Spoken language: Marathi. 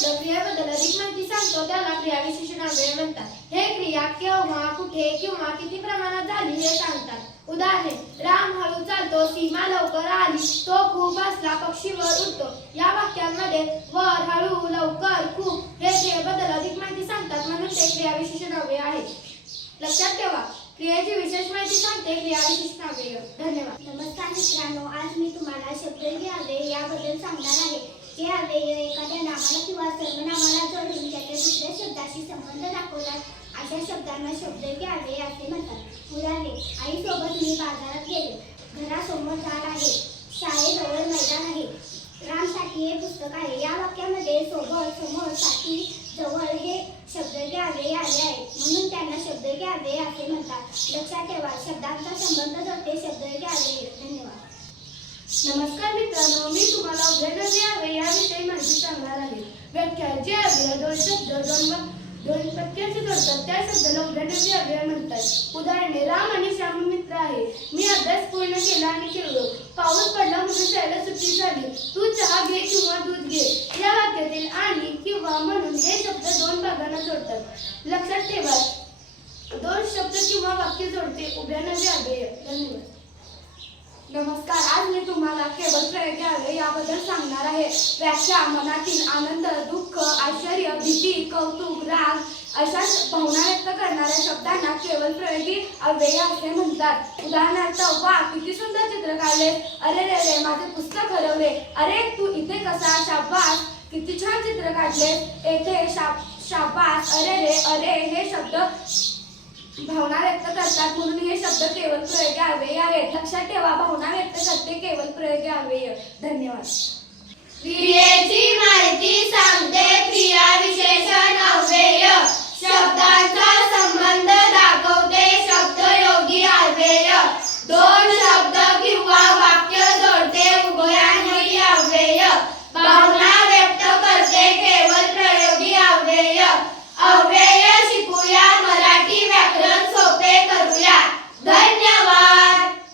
शब्द क्रियेबद्दल अधिक माहिती सांगतो त्याला क्रियाविशेषण अव्यय म्हणतात. हे क्रिया केव्हा, कुठे किंवा किती प्रमाणात झाली हे सांगतात. उदाहरणे: राम हळू चालतो, सीमा लवकर आली, तो खूप हसला, पक्षी वर उडतो. या वाक्यांमध्ये वर, हळू, लवकर, खूप हे क्रियेबद्दल अधिक माहिती सांगतात म्हणून ते क्रियाविशेषण अव्यय आहेत. लक्षात ठेवा, क्रियेची विशेष माहिती सांगते क्रियाविशेषण अव्यय. धन्यवाद. नमस्कार मित्रांनो, आज मी तुम्हाला शब्दयोगी अव्यय याबद्दल सांगणार आहे. हे अव्यय एखाद्या नामाला किंवा सर्वनामाला जोडून त्याच्या दुसऱ्या शब्दाशी संबंध दाखवतात. अशा शब्दांना शब्दयोगी अव्यय असे म्हणतात. उदाहरणे: आईसोबत मी बाजारात गेले, घरासमोर झाड आहे, शाळेजवळ मैदान आहे, रामसाठी हे पुस्तक आहे. या वाक्यामध्ये सोबत, समोर, साठी, जवळ हे शब्दयोगी अव्यय आले आहेत म्हणून त्यांना शब्दयोगी अव्यय असे म्हणतात. लक्षात ठेवा, शब्दांचा संबंध जोडते शब्दयोगी अव्यय. धन्यवाद. नमस्कार मित्रांनो, मी तुम्हाला उभयनिर्णय अव्यय याविषयी माहिती सांगणार आहे. व्याख्या: जे अव्यय दोन शब्द दोन वाक्यांचे जोडतात त्या शब्दाला उभयनिर्णय अव्यय म्हणतात. उदाहरणे: राम आणि श्याम मित्र आहे, मी अभ्यास पूर्ण केला आणि खेळलो, पाऊस पडला म्हणून शाळेला सुट्टी झाली, तू चहा घे किंवा दूध घे. या वाक्यातील आणि, किंवा, म्हणून हे शब्द दोन भागांना जोडतात. लक्षात ठेवा, दोन शब्द किंवा वाक्य जोडते उभयनिर्णय अव्यय. धन्यवाद. नमस्कार, आज मी तुम्हाला केवळ प्रयोगी अव्यय याबद्दल सांगणार आहे. व्याख्या: मनातील आनंद, दुःख, आश्चर्य, भीती, कौतुक, राग अशा भावना व्यक्त करणाऱ्या शब्दांना केवळ प्रयोगी अव्यय असे म्हणतात. उदाहरणार्थ: वा, किती सुंदर चित्र काढले, अरे रे रे, माझे पुस्तक हरवले, अरे तू इथे कसा, शाबास, किती छान चित्र काढले, येथे, शाबास, अरे रे, अरे हे शब्द भावना व्यक्त करतात म्हणून हे शब्द केवळ प्रयोगी अव्यय आहेत. लक्षात ठेवा, भावना व्यक्त करते केवळ प्रयोगी अव्यय. धन्यवाद. क्रियेची माहिती